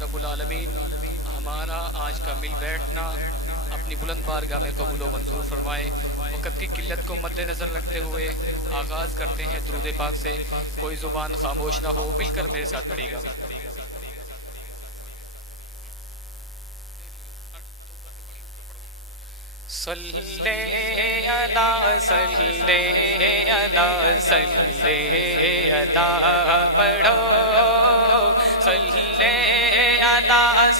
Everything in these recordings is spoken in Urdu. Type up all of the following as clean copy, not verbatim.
رب العالمین ہمارا آج کا مل بیٹھنا اپنی بلند بارگاہ میں قبول و منظور فرمائے۔ وقت کی قلت کو مد نظر رکھتے ہوئے آغاز کرتے ہیں درود پاک سے۔ کوئی زبان خاموش نہ ہو، مل کر میرے ساتھ پڑھیے گا۔ صلی علی صلی علی صلی علی پڑھو، صلی علی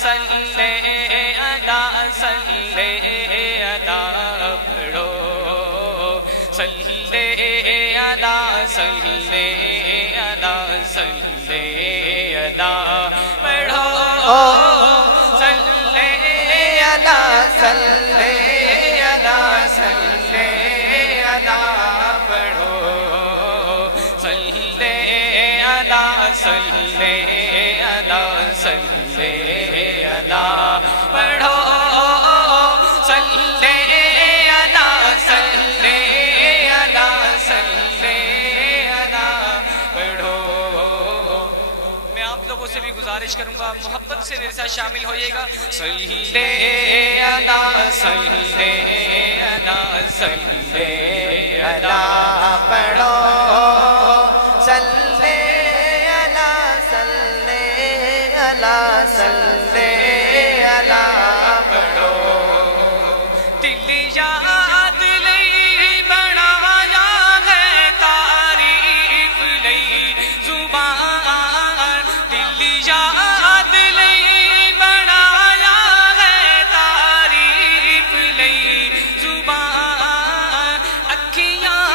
صلی علی صلی علی پڑھو، صلی علی صلی علی صلی علی پڑھو، صلی علی صلی صلی علی پڑھو، صلی علی صلی علی صلی علی پڑھو، صلی علی صلی علی صلی علی پڑھو۔ میں آپ لوگوں سے بھی گزارش کروں گا محبت سے میرے ساتھ شامل ہوئیے گا۔ صلی علی صلی علی صلی علی پڑھو، صلی علی صلی علی صلی علی پڑھو، دل یاد لئی بنایا ہے تعریف لئی زبان، دل یاد لئی بنایا ہے تعریف لئی زبان، اکھیاں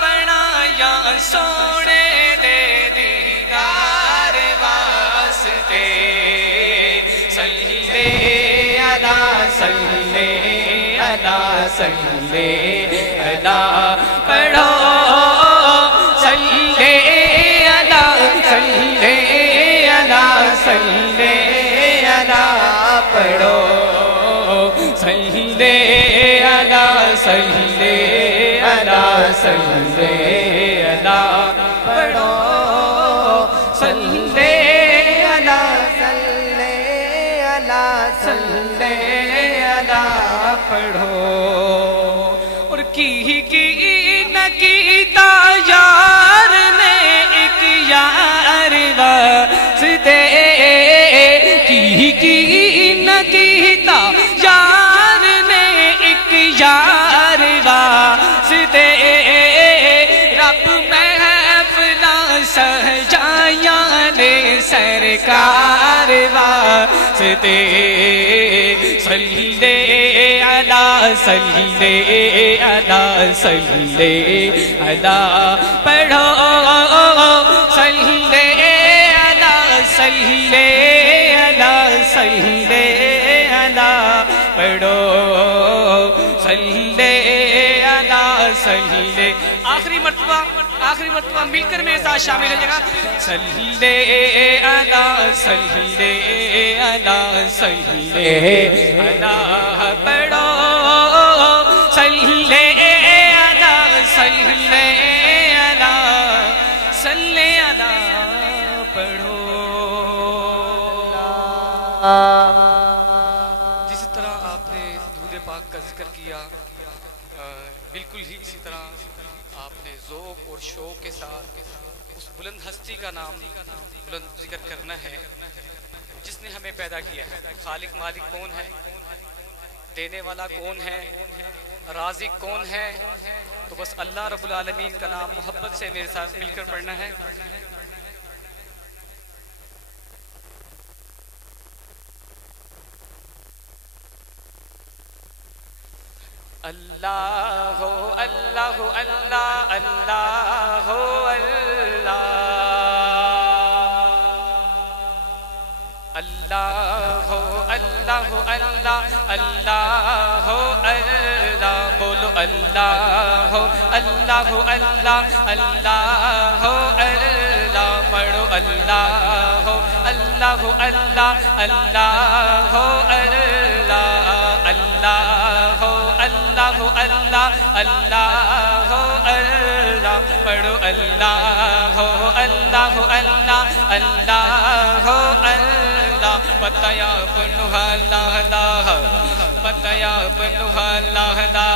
بنایا سونے دے دیدار واسطے، صلی علی صلی علی صلی علی پڑھو، صلی علی صلی علی صلی علی پڑھو، صلی علی صلی علی صلی علی پڑھو، صلی علی صلی علی صلی علی پڑھو۔ اور کی نہ کیتا یار نے ایک یار واسطے، کی نہ کیتا یار نے ایک یار واسطے، رب محفلاں سجایا نے سرکار واسطے، صلی علی صلی علی صلی علی پڑھو، صلی علی صلی علی صلی علی پڑھو، صلی علی صلی آخری مرتبہ مل کر میرے ساتھ شامل ہو جائے گا۔ صلی علی صلی علی صلی علی پڑھو، صلی علی صلی علی صلی علی پڑھو۔ جس طرح آپ نے درود پاک کا ذکر کیا، بالکل ہی اسی طرح آپ نے ذوق اور شوق کے ساتھ اس بلند ہستی کا نام بلند ذکر کرنا ہے جس نے ہمیں پیدا کیا ہے۔ خالق مالک کون ہے؟ دینے والا کون ہے؟ رازق کون ہے؟ تو بس اللہ رب العالمین کا نام محبت سے میرے ساتھ مل کر پڑھنا ہے۔ اللہ ہو اللہ ہو اللہ اللہ ہو اللہ، اللہ ہو اللہ ہو اللہ اللہ ہو اللہ، بولو اللہ ہو اللہ ہو اللہ اللہ ہو اللہ، پڑھو اللہ ہو اللہ ہو اللہ اللہ ہو اللہ، اللہ ہو اللہ ہو اللہ اللہ ہو اللہ، پڑھو اللہ ہو اللہ ہو اللہ اللہ ہو اللہ، پتایا پنوہا اللہ دا پتایا پنوہا اللہ دا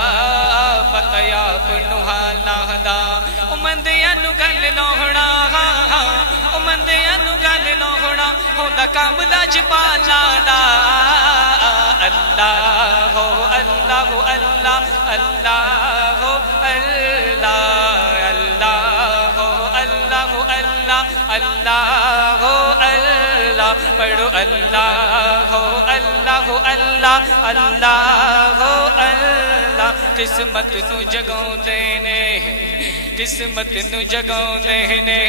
پتایا پنوہا اللہ دا مندیاں نو گل لوہنا مندیاں نو گل لوہنا ہوندا کام لاجپالا دا اللہ ہو اللہ ہو اللہ اللہ ہو اللہ اللہ ہو اللہ ہو اللہ اللہ ہو اللہ پڑھو اللہ ہو اللہ ہو اللہ اللہ ہو اللہ قسمت نو جگاؤں دینے قسمت نو جگاؤں دینے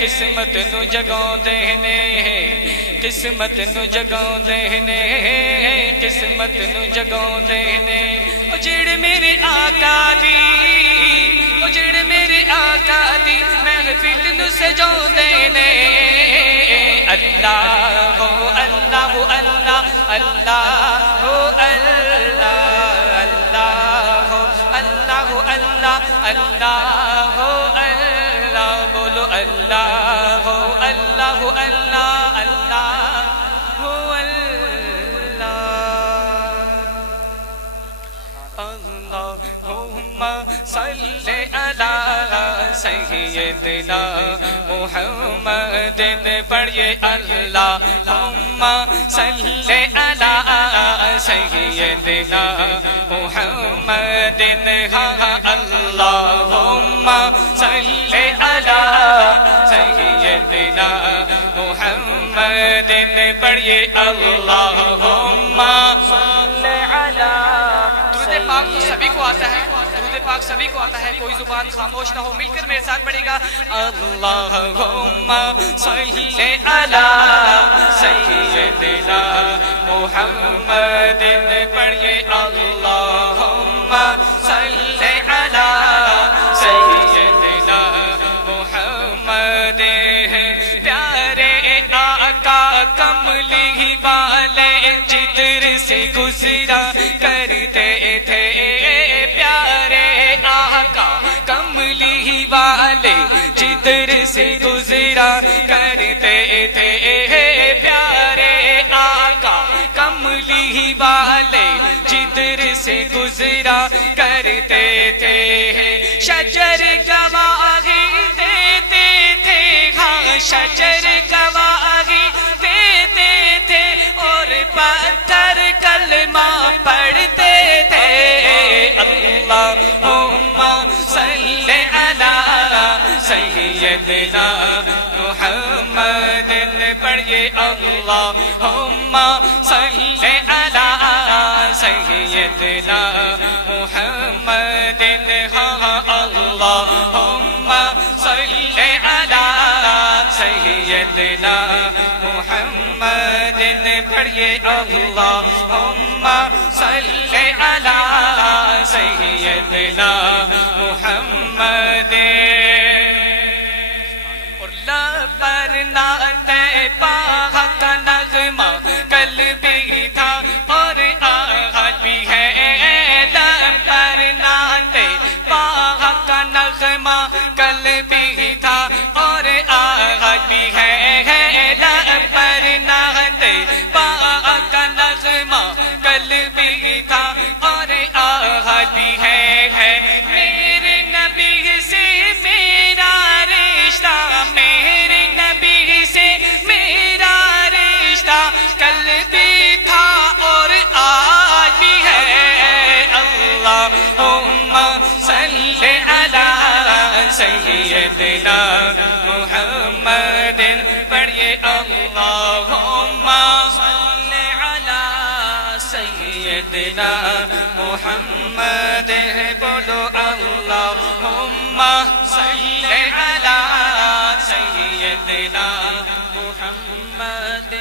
قسمت نو جگاؤں دینے قسمت نو جگاؤں دینے قسمت نو جگاؤں دینے او جڑ میرے آقا دی او جڑ میرے آقا دی محفل نو سجاؤں دینے اللہ ہو اللہ ہو اللہ اللہ ہو اللہ اللہ ہو اللہ ہو اللہ اللہ ہو اللہ بولو اللہ ہو اللہ ہو اللہ اللہ ہو اللہ اللہم صلی علی سیدنا محمد پڑھئے اللہم صلی علی سیدنا محمد اللہم صلی علی سیدنا محمد پڑھئے اللہم صلی علی درود پاک تو سبھی کو آتا ہے درود پاک سبھی کو آتا ہے کوئی زبان خاموش نہ ہو مل کر میرے ساتھ پڑھے گا اللہم صلی علی سیدنا محمد پڑھئے اللہم صلی علی سیدنا محمد پیارے آقا کملی والے جدھر سے گزرا کرتے تھے پیارے آقا کملی والے جدھر سے گزرا کرتے تھے پیارے آقا کملی والے جدھر سے گزرا کرتے تھے شجر گواہی دیتے تھے ہاں شجر گواہی دیتے تھے اور پتھر کلمہ پڑھتے تھے اللہم صلی علی سیدنا محمد پڑھئے اللہم صلی علی سیدنا محمد ہاں اللہم صلی علی سیدنا محمد پڑھئے اللہم صلی علی سیدنا محمد اور لبر نعت پاک کا نغمہ کل بھی تھا اور آج بھی ہے لبر نعت پاک کا نغمہ کل بھی تھا اور آج بھی ہے لبر نعت پاک کا نغمہ کل بھی تھا اور آج بھی ہے میرے نبی سے میرا رشتہ میرے نبی سے میرا رشتہ کل بھی تھا اور آج بھی ہے اللہم صلی علی سیدنا محمد پڑھئے اللہم صلی علی سیدنا محمد بولو اللہم صلی علی سیدنا محمد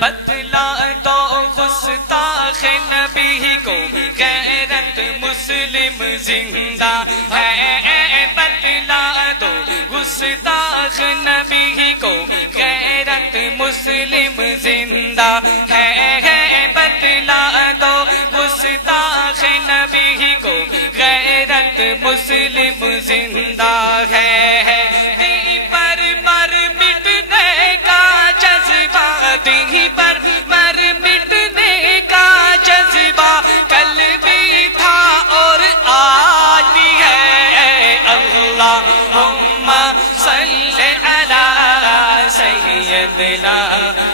بتلا تو گستاخ نبی کو غیرت مسلم زندہ ہے بتلا دو گستاخ نبی کو غیرت مسلم زندہ ہے بتلا دو گستاخ نبی کو غیرت مسلم زندہ ہے دی پر مر مٹنے کا جذبہ دی پر مر مٹنے کا جذبہ کل بھی تھا اور آج بھی ہے اللہم صلی علی سیدنا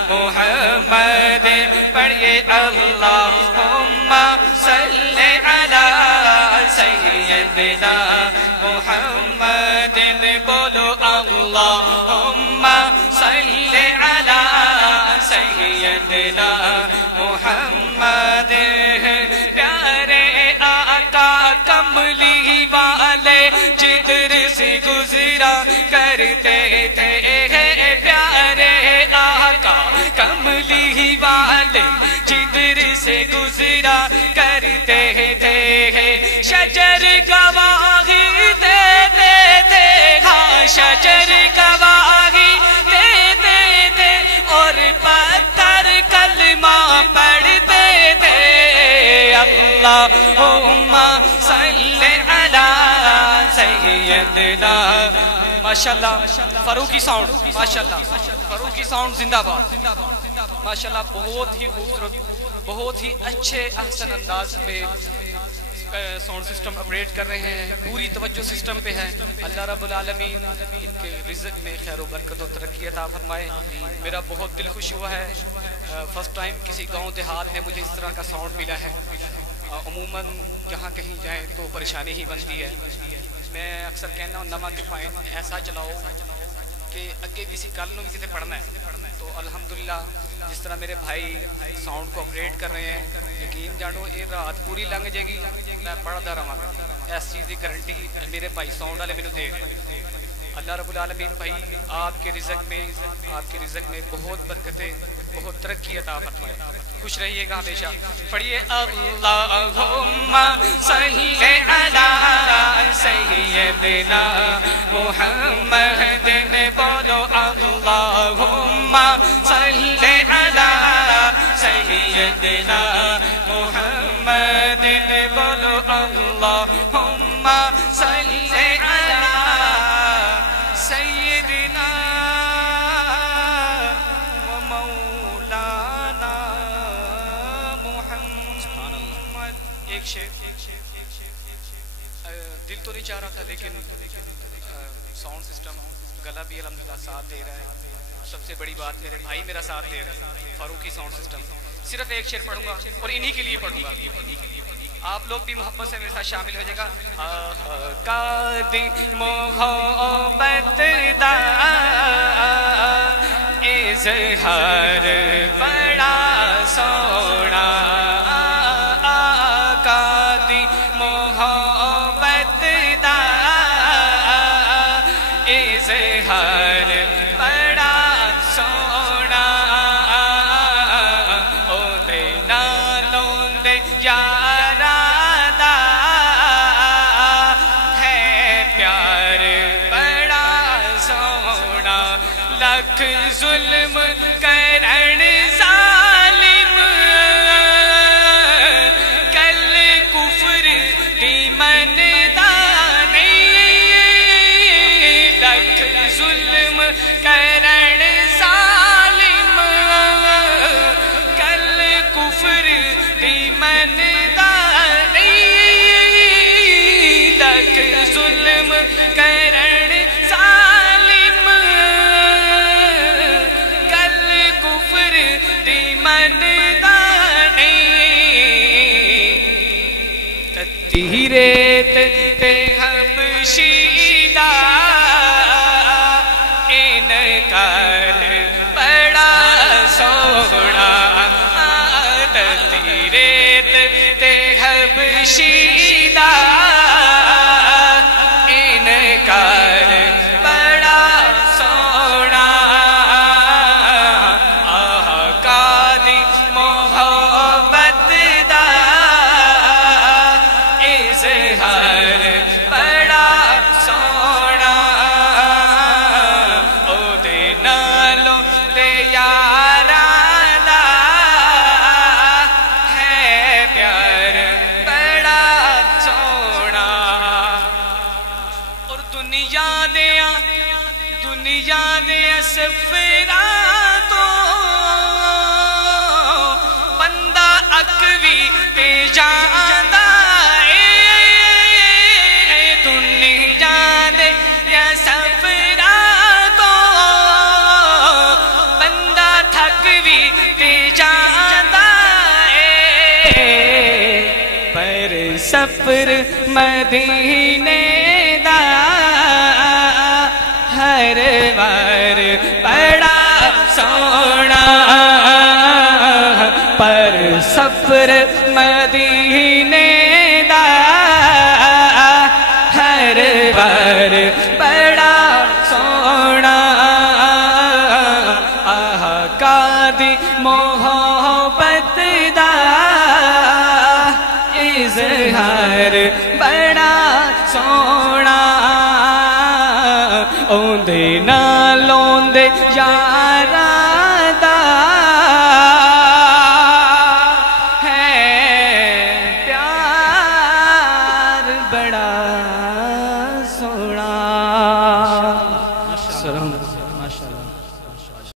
محمد پڑھیے اللہم صلی علی سیدنا محمد بولو اللہم صلی علی سیدنا محمد پیارے آقا کملی والے جدھر سے گزرا کرتے تھے پیارے آقا کملی والے جدھر سے گزرا کرتے تھے شجر گواہی دیتے تھے ہاں شجر گواہی دیتے تھے اور پتھر کلمہ پڑھتے تھے اللہم صلی علی سیدنا ماشاءاللہ فاروقی ساؤنڈ ماشاءاللہ فاروقی ساؤنڈ زندہ باد ماشاءاللہ بہت ہی خوبصورت بہت ہی اچھے احسن انداز میں ساؤنڈ سسٹم اپریٹ کر رہے ہیں پوری توجہ سسٹم پہ ہے اللہ رب العالمین ان کے رزق میں خیر و برکت و ترقی عطا فرمائے میرا بہت دل خوش ہوا ہے فرسٹ ٹائم کسی گاؤں دیہات میں مجھے اس طرح کا ساؤنڈ ملا ہے عموماً جہاں کہیں جائیں تو پریشانی ہی بنتی ہے میں اکثر کہنا ہوں نما کے پائن ایسا چلاؤ کہ اگے بھی سی کل بھی کتے پڑھنا ہے تو الحمدللہ جس طرح میرے بھائی ساؤنڈ کو اپریٹ کر رہے ہیں یقین جانو یہ رات پوری لنگ جائے گی میں پڑھتا رہا گا اس چیز کی گارنٹی میرے بھائی ساؤنڈ والے مینوں دے گئے اللہ رب العالمین بھائی آپ کے رزق میں بہت برکتیں بہت ترقی عطا فرمائے خوش رہیے گا ہمیشہ پڑھیے اللہم صلی علی سیدنا محمد بولو اللہم صلی علی سیدنا محمد بولو اللہم صلی علی سیدنا و مولانا محمد ایک شعر دل تو نہیں چاہ رہا تھا لیکن ساؤنڈ سسٹم گلا بھی الحمدللہ ساتھ دے رہا ہے سب سے بڑی بات میرے بھائی میرا ساتھ دے رہے ہیں فاروقی ساؤنڈ سسٹم صرف ایک شعر پڑھوں گا اور انہی کے لیے پڑھوں گا آپ لوگ بھی محبت سے میرے ساتھ شامل ہو جائے گا قادی محبت دا اظہار بڑا سونا قادی محبت دا اظہار بڑا سونا او دے نالوں دے یارا دا ہے پیار بڑا سونا لکھ ظلم کرن ظالم کل کفر دی من لکھ ظلم کرن ظالم کل کفر دی من لکھ ظلم کرن ظالم کل کفر دی من تیرے تے حبشی دا انکار بڑا سونا تیرے تے حبشی دا انکار بڑا سونا قادی محبت دا اظہار بڑا سونا او دے نالوں دے یارا دا ہے پیار بڑا سونا اور دنیا دیا سفرا تو جاندا اے دنیا دے یا سفرا تو بندہ تھک بھی تے جاندا اے پر سفر مدینے دا ہر وار بڑا سونا پر سفر مدینے دا ہر وار بڑا سونا آقا دی محبت دا اظہار بڑا سونا اوندے نالوں دے یاراں دا ہے پیار بڑا